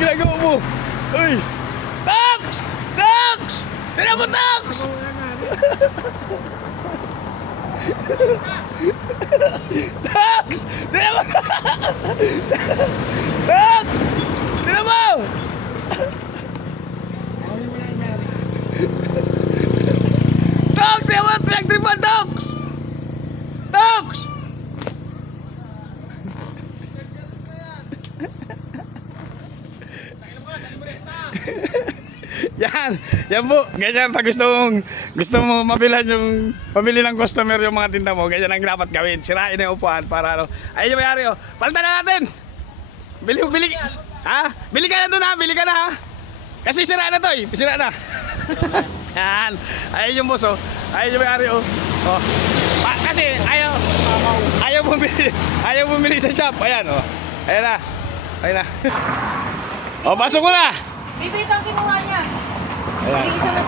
ginagawa mo? Uy! Tox! Tox! Tira mo, Tox! Tox! Tira mo! Tox! Tira mo! Tox! Tira mo! Pinag-tripan, Tox! Tox! Yan po, ganyan pag gusto mo mabili ng customer yung mga tinda mo, ganyan ang dapat gawin. Sirain na yung upuan para ano. Ayun yung mayari, oh. Palitan na natin. Bili. Ha? Bili ka na doon, ha? Bili ka na, ha? Kasi sira na to, eh. Sira na. Yan. Ayun yung boss, oh. Ayun yung mayari, oh. Oh. Kasi ayaw bumili sa shop. Ayan, oh. Ayan na. Ayan na. Oh, pasok mo na. Bibit ang kinuha niya.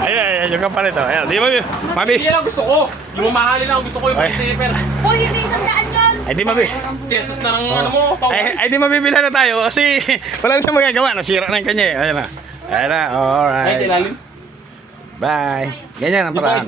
Ayan, yung kapalit, oh. Ayan, di ba, mami? Hindi lang gusto ko. Yung mamahalin lang gusto ko yung paper. Hoy, hindi 100 yun. Ay, di mami. Jesus na ng ano mo. Ay, di mabibila na tayo kasi wala na siya magagawa. Nasira na yung kanya, eh. Ayan na. Ayan na, alright. Ay, sa ilalim. Bye. Ganyan ang paraan.